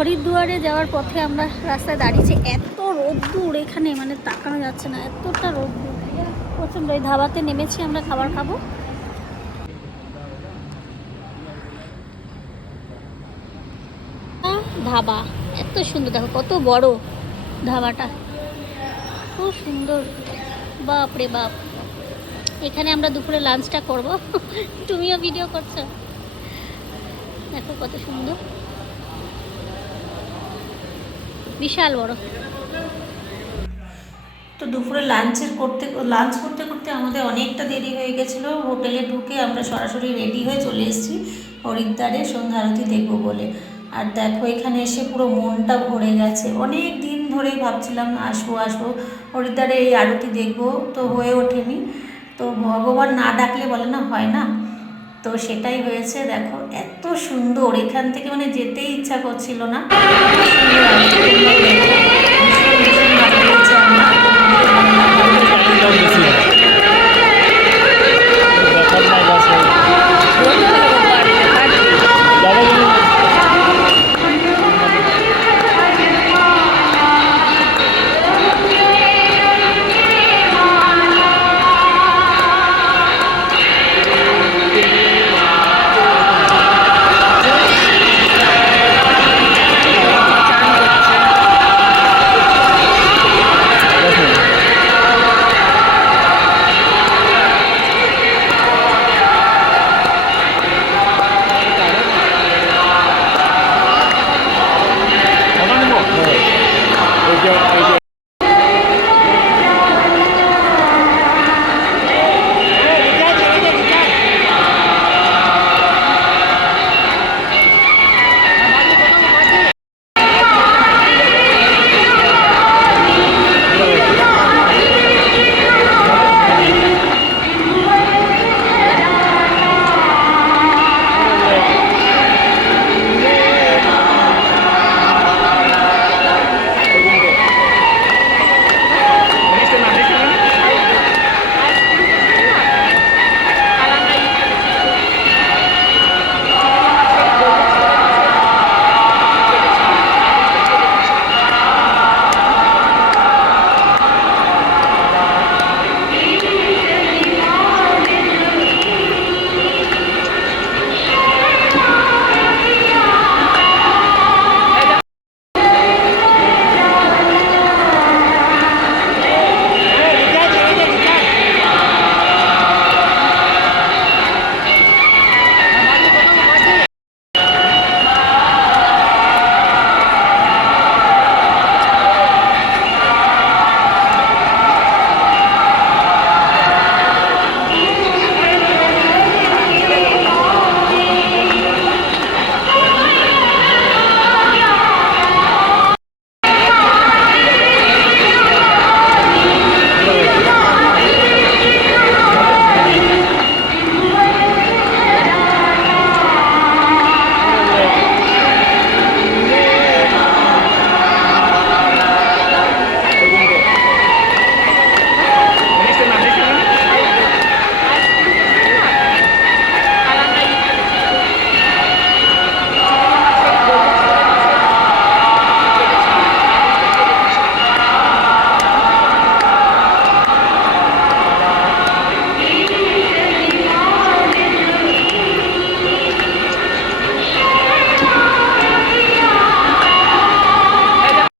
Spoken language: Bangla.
হরিদ্বারে যাওয়ার পথে আমরা রাস্তায় দাঁড়িয়েছি, এত রোদ্দুর এখানে মানে তাকানো যাচ্ছে না, এতটা রোদ্দুর প্রচণ্ড। ওই ধাবাতে নেমেছি আমরা খাবার খাবো। ধাবা এত সুন্দর, দেখো কত বড় ধাবাটা, খুব সুন্দর। বাপ রে বাপ, এখানে আমরা দুপুরে লাঞ্চটা করব। তুমিও ভিডিও করছো, দেখো কত সুন্দর, বিশাল বড়। তো দুপুরে লাঞ্চ করতে করতে আমাদের অনেকটা দেরি হয়ে গেছিলো। হোটেলে ঢুকে আমরা সরাসরি রেডি হয়ে চলে এসেছি হরিদ্বারে সন্ধ্যা আরতি দেখবো বলে। আর দেখো এখানে এসে পুরো মনটা ভরে গেছে, অনেক দিন ধরেই ভাবছিলাম আসবো আসবো হরিদ্বারে এই আরতি দেখবো, তো হয়ে ওঠেনি। তো ভগবান না ডাকলে বলে না হয় না, তো সেটাই হয়েছে। দেখো এত সুন্দর, এখান থেকে মানে যেতেই ইচ্ছা করছিল না, সুন্দর আরতি ভীষণ ভীষণ ভালো লেগেছে আমার।